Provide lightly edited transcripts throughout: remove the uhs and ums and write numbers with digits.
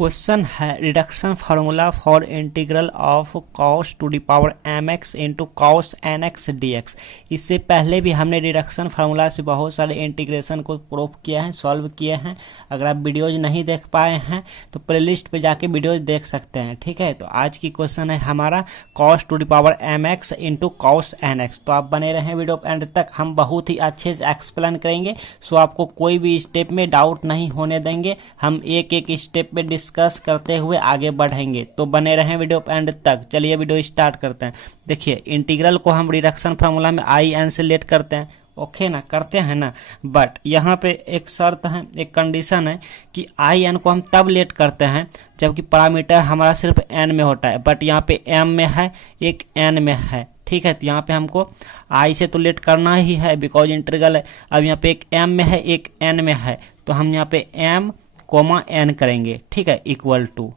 Question है reduction formula for integral of cos to the power m x into cos n x d x. इससे पहले भी हमने reduction formula से बहुत सारे इंटीग्रेशन को प्रूफ किया है, सॉल्व किए हैं। अगर आप वीडियोज नहीं देख पाए हैं तो प्लेलिस्ट पे जाके वीडियोज देख सकते हैं, ठीक है। तो आज की क्वेश्चन है हमारा cos to the power m x into cos n x. तो आप बने रहें वीडियो एंड तक, हम बहुत ही अच्छे से एक्सप्लेन करेंगे, सो आपको कोई भी स्टेप में डाउट नहीं होने देंगे। हम एक एक स्टेप पे डिस्कस करते हुए आगे बढ़ेंगे, तो बने रहें वीडियो एंड तक। चलिए वीडियो स्टार्ट करते हैं। देखिए इंटीग्रल को हम रिडक्शन फार्मूला में आई एन से लेट करते हैं, ओके ना, करते हैं ना। बट यहाँ पे एक शर्त है, एक कंडीशन है कि आई एन को हम तब लेट करते हैं जबकि पैरामीटर हमारा सिर्फ एन में होता है, बट यहाँ पे एम में है, एक एन में है, ठीक है। तो यहाँ पे हमको आई से तो लेट करना ही है बिकॉज इंटीग्रल है। अब यहाँ पे एक एम में है, एक एन में है, तो हम यहाँ पे एम कोमा एन करेंगे, ठीक है, इक्वल टू।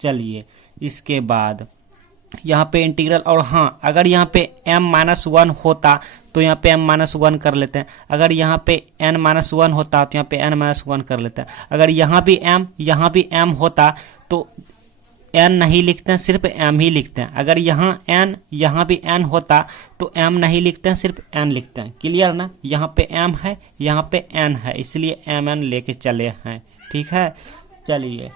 चलिए इसके बाद यहाँ पे इंटीग्रल, और हाँ अगर यहाँ पे m-1 होता तो यहाँ पे m-1 कर लेते हैं। अगर यहाँ पे n-1 होता तो यहाँ पे n-1 कर लेते हैं। अगर यहाँ भी m होता तो n नहीं लिखते हैं, सिर्फ m ही लिखते हैं। अगर यहाँ भी n होता तो m नहीं लिखते हैं, सिर्फ n लिखते हैं। क्लियर ना, यहाँ पे m है, यहाँ पे n है, इसलिए mn लेके चले हैं, ठीक है। चलिए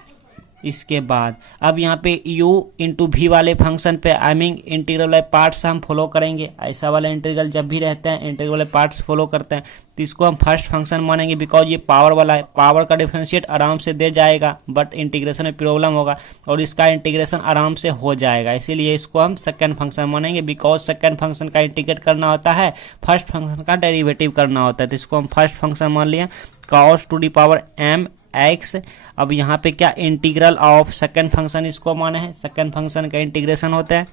इसके बाद अब यहाँ पे u इंटू भी वाले फंक्शन पे आई मीन इंटीग्रल वाले पार्ट्स हम फॉलो करेंगे। ऐसा वाला इंटीग्रल जब भी रहते हैं इंटीग्रल वाले पार्ट्स फॉलो करते हैं, तो इसको हम फर्स्ट फंक्शन मानेंगे बिकॉज ये पावर वाला है। पावर का डिफरेंशिएट आराम से दे जाएगा, बट इंटीग्रेशन में प्रॉब्लम होगा और इसका इंटीग्रेशन आराम से हो जाएगा, इसीलिए इसको हम सेकंड फंक्शन मानेंगे। बिकॉज सेकंड फंक्शन का इंटीग्रेट करना होता है, फर्स्ट फंक्शन का डेरिवेटिव करना होता है, तो इसको हम फर्स्ट फंक्शन मान लिया cos to the power m x. अब यहाँ पे क्या इंटीग्रल ऑफ सेकंड फंक्शन इसको माने हैं, सेकंड फंक्शन का इंटीग्रेशन होता है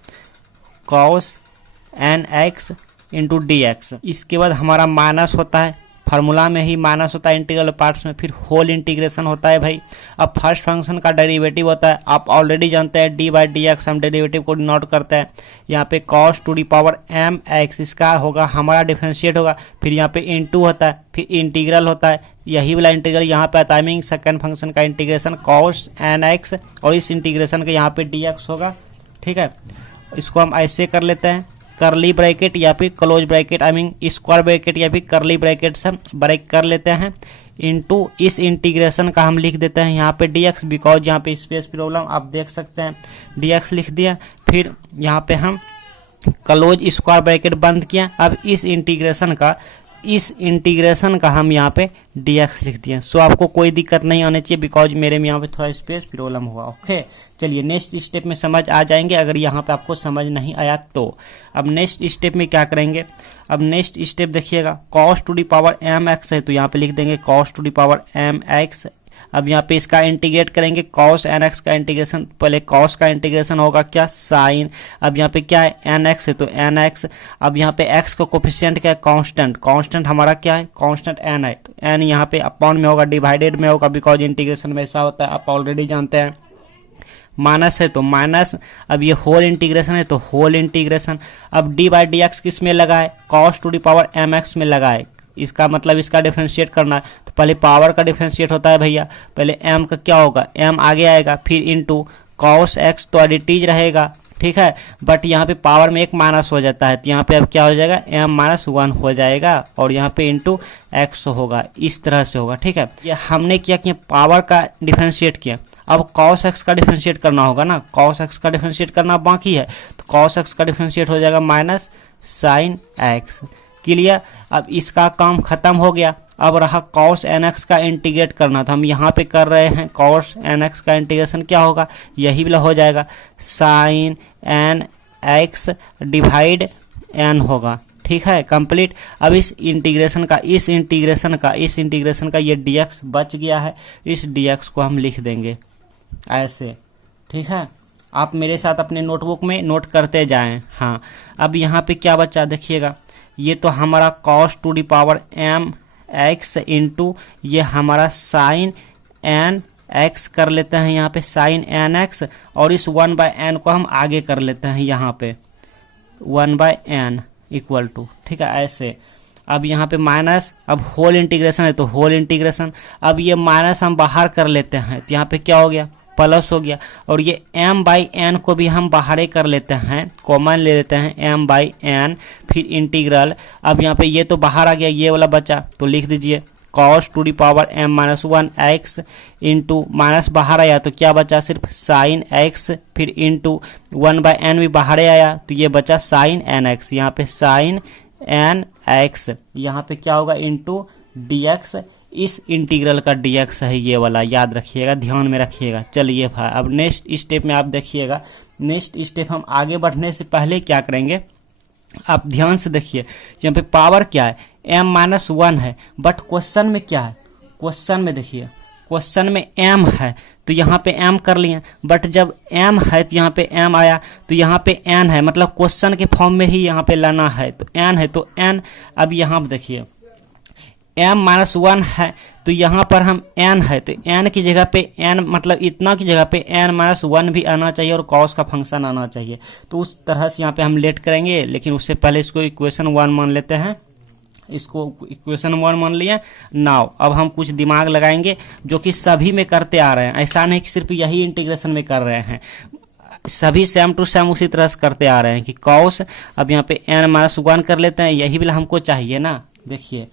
cos n x into d x. इसके बाद हमारा माइनस होता है, फार्मूला में ही माइनस होता है इंटीग्रल पार्ट्स में, फिर होल इंटीग्रेशन होता है भाई। अब फर्स्ट फंक्शन का डेरिवेटिव होता है, आप ऑलरेडी जानते हैं डी बाई डी एक्स, हम डेरिवेटिव को नोट करते हैं। यहाँ पे cos to the power m x इसका होगा हमारा डिफरेंशिएट होगा, फिर यहाँ पे इनटू होता है, फिर इंटीग्रल होता है, यही वाला इंटीग्रल यहाँ पे आता है मीन सेकंड फंक्शन का इंटीग्रेशन कॉस एन एक्स, और इस इंटीग्रेशन का यहाँ पे डी एक्स होगा, ठीक है। इसको हम ऐसे कर लेते हैं, करली ब्रैकेट या फिर close bracket I mean square bracket या फिर करली ब्रैकेट से ब्रेक कर लेते हैं, इनटू इस इंटीग्रेशन का हम लिख देते हैं यहाँ पे dx, बिकॉज यहाँ पे स्पेस प्रॉब्लम आप देख सकते हैं, dx लिख दिया। फिर यहाँ पे हम क्लोज स्क्वायर ब्रैकेट बंद किया। अब इस इंटीग्रेशन का हम यहाँ पे dx लिख दिए। सो आपको कोई दिक्कत नहीं आनी चाहिए बिकॉज मेरे में यहाँ पे थोड़ा स्पेस प्रॉब्लम हुआ, ओके। चलिए नेक्स्ट स्टेप में समझ आ जाएंगे अगर यहाँ पे आपको समझ नहीं आया तो। अब नेक्स्ट स्टेप में क्या करेंगे, अब नेक्स्ट स्टेप देखिएगा, cos to the power m x है तो यहाँ पे लिख देंगे cos to the power m x. अब यहाँ पे इसका इंटीग्रेट करेंगे कॉस एन एक्स का इंटीग्रेशन, पहले कॉस का इंटीग्रेशन होगा क्या साइन। अब यहाँ पे क्या है एन एक्स है तो एन एक्स। अब यहाँ पे एक्स का कोफिशिएंट क्या है कांस्टेंट, कांस्टेंट हमारा क्या है कांस्टेंट एन है, तो एन यहाँ पे अपॉन में होगा, डिवाइडेड में होगा, बिकॉज इंटीग्रेशन में ऐसा होता है, आप ऑलरेडी जानते हैं। माइनस है तो माइनस, अब ये होल इंटीग्रेशन है तो होल इंटीग्रेशन। अब डी बाई डी एक्स किस में लगा है, cos to the power m x में लगा है, इसका मतलब इसका डिफरेंशिएट करना है। तो पहले पावर का डिफरेंशिएट होता है भैया, पहले m का क्या होगा, m आगे आएगा, फिर इनटू कॉस x तो एडिटीज रहेगा, ठीक है। बट यहाँ पे पावर में एक माइनस हो जाता है, तो यहाँ पे अब क्या हो जाएगा m-1 हो जाएगा, और यहाँ पे इनटू x होगा, इस तरह से होगा, ठीक है। ये हमने किया कि पावर का डिफरेंशिएट किया, अब cos x का डिफरेंशिएट करना होगा ना, cos x का डिफरेंशिएट करना बाकी है, तो cos x का डिफरेंशिएट हो जाएगा माइनस साइन x। क्लियर, अब इसका काम खत्म हो गया। अब रहा cos nx का इंटीग्रेट करना था, हम यहाँ पे कर रहे हैं cos nx का इंटीग्रेशन क्या होगा, यही वाला हो जाएगा साइन nx डिवाइड n होगा, ठीक है, कंप्लीट। अब इस इंटीग्रेशन का ये dx बच गया है, इस dx को हम लिख देंगे ऐसे, ठीक है। आप मेरे साथ अपने नोटबुक में नोट करते जाएं। हाँ, अब यहाँ पे क्या बचा देखिएगा, ये तो हमारा cos to the power m x into ये हमारा साइन एन एक्स कर लेते हैं, यहाँ पे साइन एन एक्स, और इस 1/n को हम आगे कर लेते हैं यहाँ पे 1/n इक्वल टू, ठीक है, ऐसे। अब यहाँ पे माइनस, अब होल इंटीग्रेशन है तो होल इंटीग्रेशन। अब ये माइनस हम बाहर कर लेते हैं, तो यहाँ पे क्या हो गया प्लस हो गया, और ये m बाई एन को भी हम बाहर कर लेते हैं, कॉमन ले लेते हैं m बाई एन, फिर इंटीग्रल। अब यहाँ पे ये तो बाहर आ गया, ये वाला बचा, तो लिख दीजिए cos to the power m minus 1 x into minus बाहर आया तो क्या बचा, सिर्फ साइन x, फिर इंटू 1 बाई एन भी बाहर आया तो ये बचा साइन एन एक्स, यहाँ पे साइन एन एक्स, यहाँ पे क्या होगा इंटू dx। इस इंटीग्रल का dx है ये वाला, याद रखिएगा, ध्यान में रखिएगा। चलिए भाई अब नेक्स्ट स्टेप में आप देखिएगा, नेक्स्ट स्टेप हम आगे बढ़ने से पहले क्या करेंगे, आप ध्यान से देखिए। यहाँ पे पावर क्या है, m माइनस 1 है, बट क्वेश्चन में क्या है, क्वेश्चन में देखिए, क्वेश्चन में m है तो यहाँ पे m कर लिए, बट जब m है तो यहाँ पे m आया तो यहाँ पे n है, मतलब क्वेश्चन के फॉर्म में ही यहाँ पे लाना है, तो n है तो n। अब यहाँ पे देखिए m माइनस 1 है तो यहाँ पर हम n है तो n की जगह पे n, मतलब इतना की जगह पे n माइनस 1 भी आना चाहिए और cos का फंक्शन आना चाहिए, तो उस तरह से यहाँ पे हम लेट करेंगे। लेकिन उससे पहले इसको इक्वेशन 1 मान लेते हैं, इसको इक्वेशन 1 मान लिया। नाउ अब हम कुछ दिमाग लगाएंगे जो कि सभी में करते आ रहे हैं, ऐसा नहीं कि सिर्फ यही इंटीग्रेशन में कर रहे हैं, सभी सेम टू सेम उसी तरह से करते आ रहे हैं कि cos, अब यहाँ पे n माइनस 1 कर लेते हैं, यही वाला हमको चाहिए ना। देखिए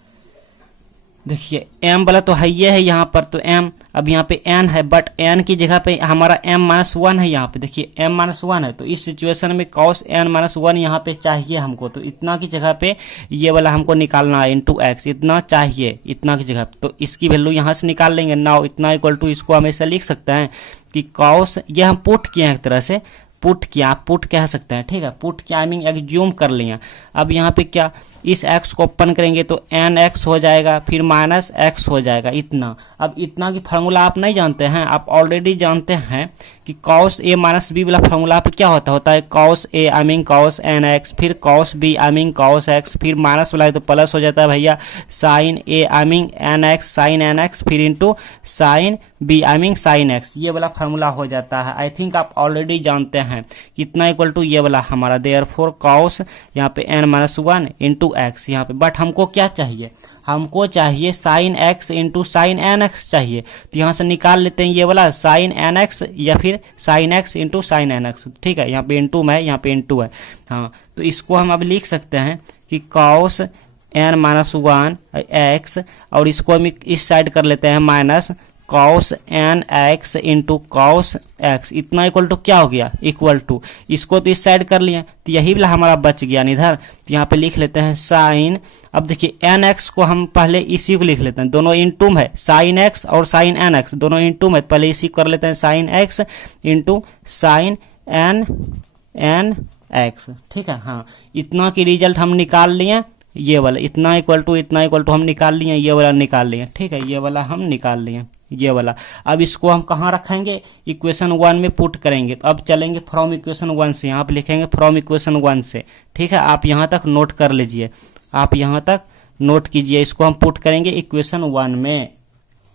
देखिए m वाला तो है ये है यहाँ पर, तो m, अब यहाँ पे n है बट n की जगह पे हमारा m माइनस 1 है, यहाँ पे देखिए m माइनस 1 है, तो इस सिचुएशन में cos n माइनस 1 यहाँ पे चाहिए हमको, तो इतना की जगह पे ये वाला हमको निकालना है इंटू x, इतना चाहिए, इतना की जगह, तो इसकी वैल्यू यहाँ से निकाल लेंगे। नाउ इतना इक्वल टू, इसको हम ऐसे लिख सकते हैं कि cos, ये हम पुट किए हैं एक तरह से, पुट किया, आप पुट कह सकते हैं, ठीक है, पुट किया आई मीन एग्ज्यूम कर लिया। अब यहाँ पे क्या, इस x को ओपन करेंगे तो एन एक्स हो जाएगा, फिर माइनस एक्स हो जाएगा, इतना। अब इतना की फार्मूला आप नहीं जानते हैं, आप ऑलरेडी जानते हैं कि cos a माइनस बी वाला फार्मूला पे क्या होता है cos a I mean cos n x, फिर cos b I mean cos x, फिर माइनस वाला है तो प्लस हो जाता है भैया sine a I mean n x, sine n x, फिर into sine b I mean sine x, ये वाला फार्मूला हो जाता है। आई थिंक आप ऑलरेडी जानते हैं कितना इक्वल टू ये वाला हमारा, देयरफॉर cos यहाँ पे n माइनस 1 इंटू एक्स यहाँ पे, बट हमको क्या चाहिए, हमको चाहिए sine x into sine n x चाहिए, तो यहाँ से निकाल लेते हैं ये वाला साइन एन एक्स या फिर sine x into sine n x, ठीक है, यहाँ पे इंटू में है, यहाँ पे इंटू है, हाँ, तो इसको हम अब लिख सकते हैं कि cos n माइनस 1 एक्स, और इसको हम इस साइड कर लेते हैं minus cos n x into cos x, इतना इक्वल टू क्या हो गया, इक्वल टू, इसको तो इस साइड कर लिया तो यही वाला हमारा बच गया इधर, तो यहाँ पे लिख लेते हैं साइन। अब देखिए एन एक्स को हम पहले इसी को लिख लेते हैं, दोनों इंटू है, साइन एक्स और साइन एन एक्स दोनों इंटू है, पहले इसी कर लेते हैं sine x into sine n x, ठीक है, हाँ, इतना की रिजल्ट हम निकाल लिए, ये वाला इतना इक्वल टू हम निकाल लिए, ये वाला निकाल लिए, ठीक है, ये वाला हम निकाल लिए, ये वाला। अब इसको हम कहाँ रखेंगे, इक्वेशन 1 में पुट करेंगे, तो अब चलेंगे फ्रॉम इक्वेशन 1 से, यहाँ पे लिखेंगे फ्रॉम इक्वेशन 1 से, ठीक है, आप यहाँ तक नोट कर लीजिए, आप यहाँ तक नोट कीजिए, इसको हम पुट करेंगे इक्वेशन 1 में।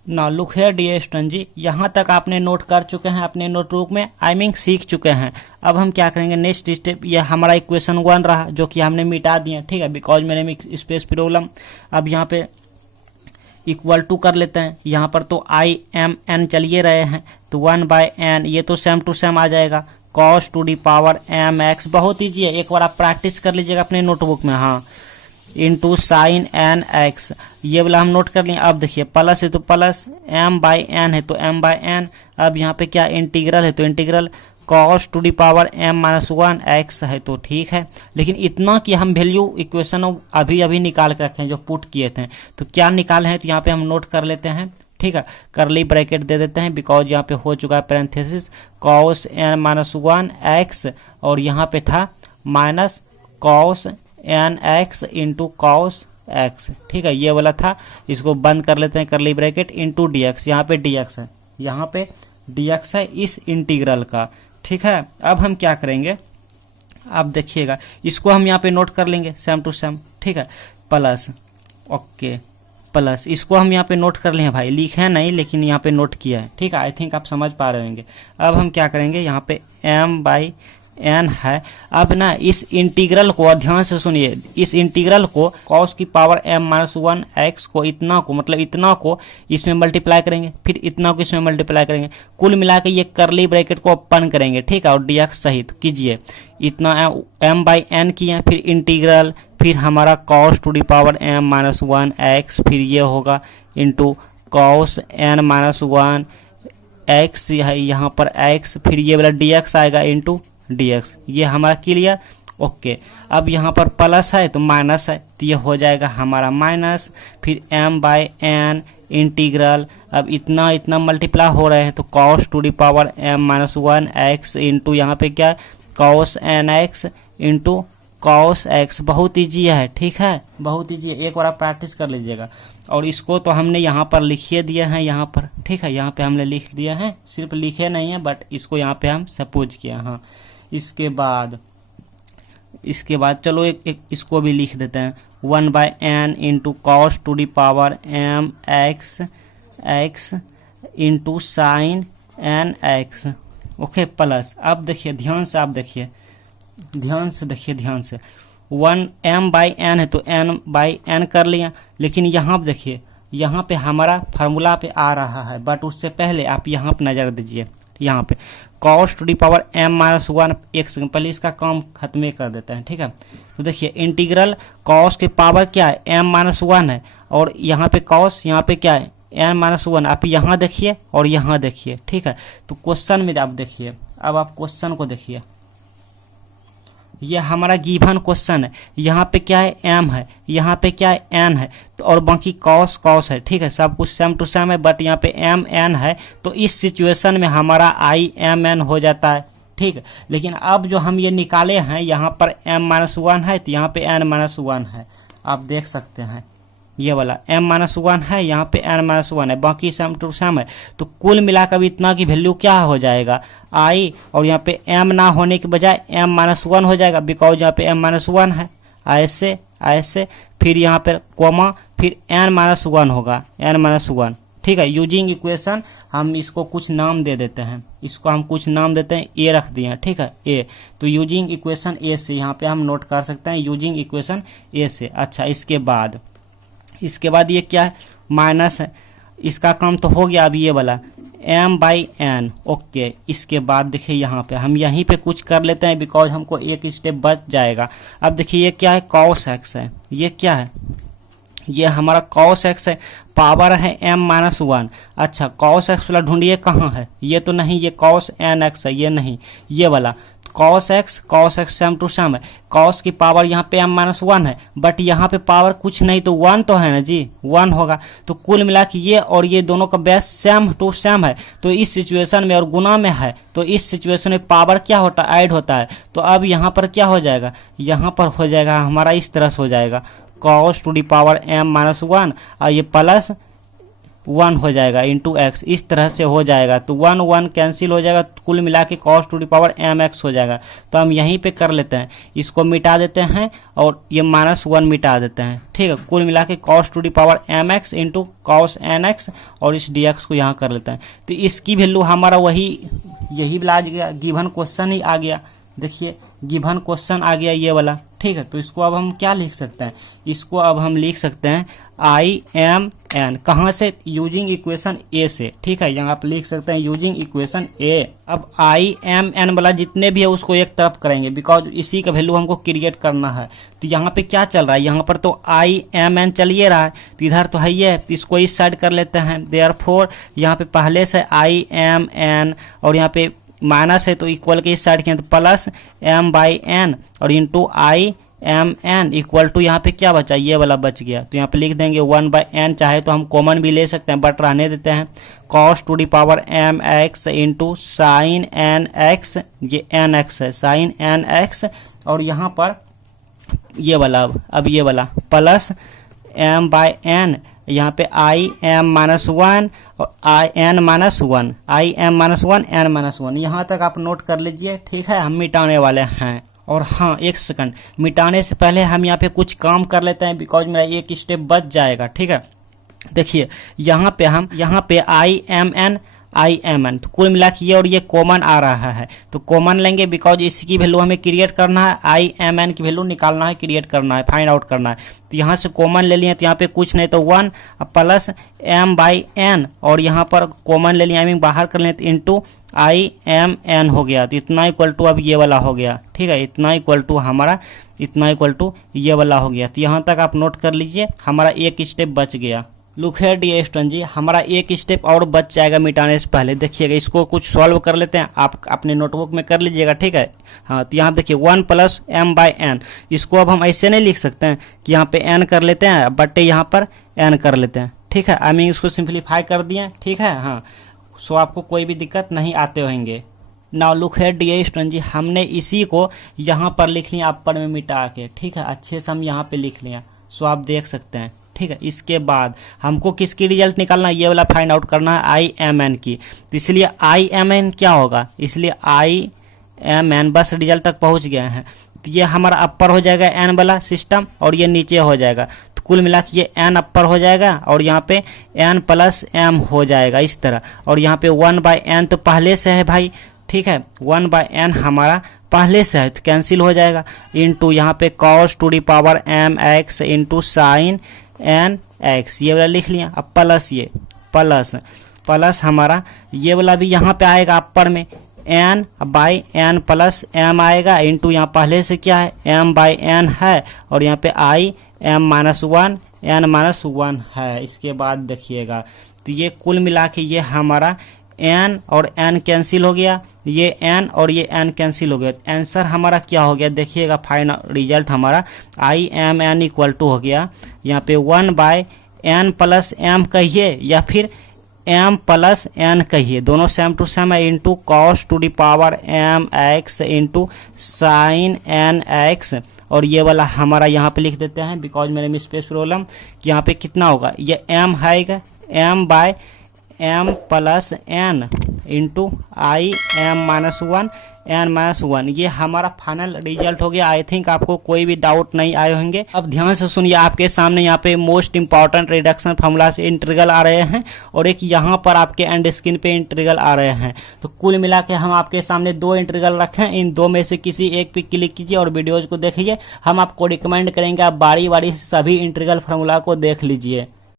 ना लुक है डियर स्टूडेंट जी, यहाँ तक आपने नोट कर चुके हैं अपने नोटबुक में, आई मीन सीख चुके हैं। अब हम क्या करेंगे, नेक्स्ट स्टेप, ये हमारा इक्वेशन 1 रहा जो कि हमने मिटा दिया, ठीक है, बिकॉज मेरे में स्पेस प्रॉब्लम। अब यहाँ पे इक्वल टू कर लेते हैं, यहाँ पर तो आई एम एन चलिए रहे हैं, तो 1 बाय एन, ये तो सेम टू सेम आ जाएगा, cos to the power m x, बहुत ईजी है, एक बार आप प्रैक्टिस कर लीजिएगा अपने नोटबुक में, हाँ, इंटू साइन एन एक्स, ये वाला हम नोट कर लिए। अब देखिए प्लस है तो प्लस, m बाई एन है तो m बाई एन, अब यहाँ पे क्या इंटीग्रल है तो integral cos to the power m minus 1 x है, तो ठीक है, लेकिन इतना कि हम वैल्यू इक्वेशन अभी निकाल के रखे हैं जो पुट किए थे, तो क्या निकाले हैं, तो यहाँ पे हम नोट कर लेते हैं, ठीक है, करली ब्रैकेट दे देते हैं, बिकॉज यहाँ पे हो चुका है parenthesis cos n minus 1 x, और यहाँ पे था minus cos n x into cos x, ठीक है, ये वाला था, इसको बंद कर लेते हैं करली ब्रैकेट, इंटू डी एक्स, यहाँ पे dx है, यहाँ पे dx है इस इंटीग्रल का, ठीक है। अब हम क्या करेंगे, आप देखिएगा, इसको हम यहाँ पे नोट कर लेंगे सेम टू सेम, ठीक है, प्लस, ओके, प्लस, इसको हम यहाँ पे नोट कर लिए भाई, लिखे नहीं लेकिन यहाँ पे नोट किया है, ठीक है, आई थिंक आप समझ पा रहे होंगे। अब हम क्या करेंगे, यहाँ पे m बाई एन है। अब ना इस इंटीग्रल को ध्यान से सुनिए, इस इंटीग्रल को कॉस की पावर m माइनस 1 एक्स को इतना को मतलब इतना को इसमें मल्टीप्लाई करेंगे, फिर इतना को इसमें मल्टीप्लाई करेंगे, कुल मिला के ये करली ब्रैकेट को ओपन करेंगे, ठीक है, और dx सहित कीजिए। इतना m बाई एन किया, फिर इंटीग्रल, फिर हमारा cos to the power m minus 1 x, फिर ये होगा into cos n minus 1 x है यहाँ पर x, फिर ये वाला dx आएगा इंटू dx। ये हमारा क्लियर, ओके। अब यहाँ पर प्लस है तो माइनस है, तो ये हो जाएगा हमारा माइनस, फिर m बाई एन इंटीग्रल, अब इतना इतना मल्टीप्लाई हो रहे हैं तो cos to the power m minus 1 x into यहाँ पे क्या cos n x into cos x. बहुत ईजी है, ठीक है, बहुत ईजी है, एक बार आप प्रैक्टिस कर लीजिएगा। और इसको तो हमने यहाँ पर लिखिए दिए हैं यहाँ पर, ठीक है, यहाँ पे हमने लिख दिए हैं, सिर्फ लिखे नहीं है बट इसको यहाँ पे हम सपोज किया। हाँ, इसके बाद चलो एक इसको भी लिख देते हैं, 1 by n into cos to the power m x x into sine n x, okay, plus. अब देखिए ध्यान से, आप देखिए ध्यान से 1 m बाई एन है तो n बाई एन कर लिया, लेकिन यहाँ पे देखिए, यहाँ पे हमारा फार्मूला पे आ रहा है, बट उससे पहले आप यहाँ पे नज़र दीजिए, यहाँ पे cos to the power m minus 1, एक सेकंड पहले इसका काम खत्म कर देते हैं, ठीक है। तो देखिए इंटीग्रल कॉस के पावर क्या है m माइनस 1 है, और यहाँ पे कॉस, यहाँ पे क्या है n माइनस 1, आप यहाँ देखिए और यहाँ देखिए, ठीक है। तो क्वेश्चन में आप देखिए, अब आप क्वेश्चन को देखिए, ये हमारा गिवन क्वेश्चन है, यहाँ पे क्या है m है, यहाँ पे क्या है n है, तो और बाकी कॉस कॉस है, ठीक है, सब कुछ सेम टू सेम है, बट यहाँ पे m n है, तो इस सिचुएशन में हमारा i m n हो जाता है, ठीक है। लेकिन अब जो हम ये निकाले हैं यहाँ पर m माइनस 1 है तो यहाँ पे n माइनस 1 है, आप देख सकते हैं, ये वाला m माइनस 1 है, यहाँ पे n माइनस 1 है, बाकी सेम टू सेम है, तो कुल मिलाकर इतना की वैल्यू क्या हो जाएगा i, और यहाँ पे m ना होने के बजाय m माइनस 1 हो जाएगा, बिकॉज यहाँ पे m माइनस 1 है, ऐसे ऐसे, फिर यहाँ पे कोमा, फिर n माइनस 1 होगा, n माइनस 1, ठीक है। यूजिंग इक्वेशन हम इसको कुछ नाम दे देते हैं, इसको हम कुछ नाम देते हैं, ए रख दिए हैं, ठीक है, ए। तो यूजिंग इक्वेशन ए से यहाँ पे हम नोट कर सकते हैं, यूजिंग इक्वेशन ए से। अच्छा, इसके बाद ये क्या है, माइनस है, इसका काम तो हो गया। अब ये वाला m बाई एन, ओके। इसके बाद देखिए यहाँ पे हम यहीं पे कुछ कर लेते हैं, बिकॉज हमको एक स्टेप बच जाएगा। अब देखिए ये क्या है, कॉस एक्स है, ये क्या है, ये हमारा कॉस एक्स है, पावर है m माइनस 1। अच्छा, कॉस एक्स वाला ढूंढिए कहाँ है, ये तो नहीं, ये कॉस एन एक्स है, ये नहीं, ये वाला cos x same to same है, कॉस की पावर यहाँ पे m माइनस 1 है, बट यहाँ पे पावर कुछ नहीं तो 1 तो है ना जी, 1 होगा। तो कुल मिला के ये और ये दोनों का बेस सेम टू सेम है, तो इस सिचुएशन में और गुना में है, तो इस सिचुएशन में पावर क्या होता है, ऐड होता है। तो अब यहाँ पर क्या हो जाएगा, यहाँ पर हो जाएगा हमारा इस तरह से हो जाएगा cos to the power m minus 1, और ये प्लस 1 हो जाएगा इंटू एक्स, इस तरह से हो जाएगा। तो 1 1 कैंसिल हो जाएगा, कुल मिला के cos to the power m x हो जाएगा। तो हम यहीं पे कर लेते हैं, इसको मिटा देते हैं और ये माइनस 1 मिटा देते हैं, ठीक है। कुल मिला के cos to the power m x into cos n x, और इस dx को यहाँ कर लेते हैं। तो इसकी वैल्यू हमारा यही आ गया, गिवन क्वेश्चन ही आ गया। देखिए गिवन क्वेश्चन आ गया ये वाला, ठीक है। तो इसको अब हम क्या लिख सकते हैं, इसको अब हम लिख सकते हैं आई एम एन, कहाँ से, यूजिंग इक्वेशन ए से, ठीक है। यहाँ आप लिख सकते हैं यूजिंग इक्वेशन ए। अब आई एम एन वाला जितने भी है उसको एक तरफ करेंगे, बिकॉज इसी का वैल्यू हमको क्रिएट करना है। तो यहाँ पे क्या चल रहा है, यहाँ पर तो आई एम एन चलिए रहा है, तो इधर तो है ये, तो इसको इस साइड कर लेते हैं। देयरफॉर यहाँ पे पहले से आई एम एन और यहाँ पे माइनस है तो इक्वल के इस साइड के, तो प्लस m बाई एन और into I m n equal to यहाँ पे क्या बचा, ये वाला बच गया। तो यहाँ पे लिख देंगे 1 बाई एन, चाहे तो हम कॉमन भी ले सकते हैं बट रहने देते हैं, cos to the power m x into sine n x, ये एन एक्स है, साइन एन एक्स, और यहाँ पर ये वाला, अब ये वाला प्लस m बाई एन, यहाँ पे आई एम माइनस 1 और I n minus 1, I m minus 1 n minus 1, यहाँ तक आप नोट कर लीजिए, ठीक है। हम मिटाने वाले हैं। और हाँ, एक सेकंड, मिटाने से पहले हम यहाँ पे कुछ काम कर लेते हैं, बिकॉज मेरा एक स्टेप बच जाएगा, ठीक है। देखिए यहाँ पे हम, यहाँ पे आई एम एन IMN। तो कुल मिला के ये और ये कॉमन आ रहा है, तो कॉमन लेंगे बिकॉज इसकी वैल्यू हमें क्रिएट करना है, IMN की वैल्यू निकालना है, क्रिएट करना है, फाइंड आउट करना है। तो यहाँ से कॉमन ले लिए, तो यहाँ पे कुछ नहीं तो 1 प्लस m/n, और यहाँ पर कॉमन ले लिया, आई मीन बाहर कर लें, तो इंटू IMN हो गया। तो इतना इक्वल टू अब ये वाला हो गया, ठीक है, इतना इक्वल टू हमारा, इतना इक्वल टू ये वाला हो गया। तो यहाँ तक आप नोट कर लीजिए, हमारा एक स्टेप बच गया। लुक है डियर स्टूडेंट जी, हमारा एक स्टेप और बच जाएगा मिटाने से पहले। देखिएगा, इसको कुछ सॉल्व कर लेते हैं, आप अपने नोटबुक में कर लीजिएगा, ठीक है। हाँ, तो यहाँ देखिए 1 प्लस m/n, इसको अब हम ऐसे नहीं लिख सकते हैं कि यहाँ पे n कर लेते हैं, बटे यहाँ पर n कर लेते हैं, ठीक है। आई मीन इसको सिंप्लीफाई कर दिए, ठीक है। हाँ, सो आपको कोई भी दिक्कत नहीं आते होंगे। नाउ लुक है डियर स्टूडेंट जी, हमने इसी को यहाँ पर लिख लिया अपर में मिटा के, ठीक है, अच्छे से हम यहाँ पे लिख लिया, सो आप देख सकते हैं, ठीक है। इसके बाद हमको किसकी रिजल्ट निकालना है, ये वाला फाइंड आउट करना है IMN की। तो इसलिए IMN क्या होगा, इसलिए IMN बस रिजल्ट तक पहुंच गए हैं। तो ये हमारा अपर हो जाएगा n वाला सिस्टम, और ये नीचे हो जाएगा। तो कुल मिला के ये n अपर हो जाएगा, और यहाँ पे n प्लस m हो जाएगा इस तरह, और यहाँ पे 1/n तो पहले से है भाई, ठीक है, 1/n हमारा पहले से है, तो कैंसिल हो जाएगा, इंटू यहाँ पे cos to the power mx into sine nx, ये वाला लिख लिया। अब प्लस ये प्लस हमारा ये वाला भी यहाँ पे आएगा अपर में, n/n प्लस m आएगा, इंटू यहाँ पहले से क्या है m/n है, और यहाँ पे m-1 n-1 है। इसके बाद देखिएगा, तो ये कुल मिला के ये हमारा n और n कैंसिल हो गया, ये n और ये n कैंसिल हो गया। आंसर हमारा क्या हो गया, देखिएगा, फाइनल रिजल्ट हमारा IMN इक्वल टू हो गया, यहाँ पे 1/n प्लस m कहिए या फिर m प्लस n कहिए, दोनों सेम टू सेम है, into cos to the power mx into sine nx, और ये वाला हमारा यहाँ पे लिख देते हैं बिकॉज मेरे में स्पेस प्रॉब्लम, कि यहाँ पे कितना होगा, ये m है, m/m plus n into IM-1 n-1, ये हमारा फाइनल रिजल्ट हो गया। आई थिंक आपको कोई भी डाउट नहीं आए होंगे। अब ध्यान से सुनिए, आपके सामने यहाँ पे मोस्ट इंपॉर्टेंट रिडक्शन फार्मूला से इंटीग्रल आ रहे हैं, और एक यहाँ पर आपके एंड स्क्रीन पे इंटीग्रल आ रहे हैं। तो कुल मिला के हम आपके सामने 2 इंटीग्रल रखें, इन 2 में से किसी एक पे क्लिक कीजिए और वीडियोज को देखिए। हम आपको रिकमेंड करेंगे आप बारी बारी से सभी इंटीग्रल फार्मूला को देख लीजिए।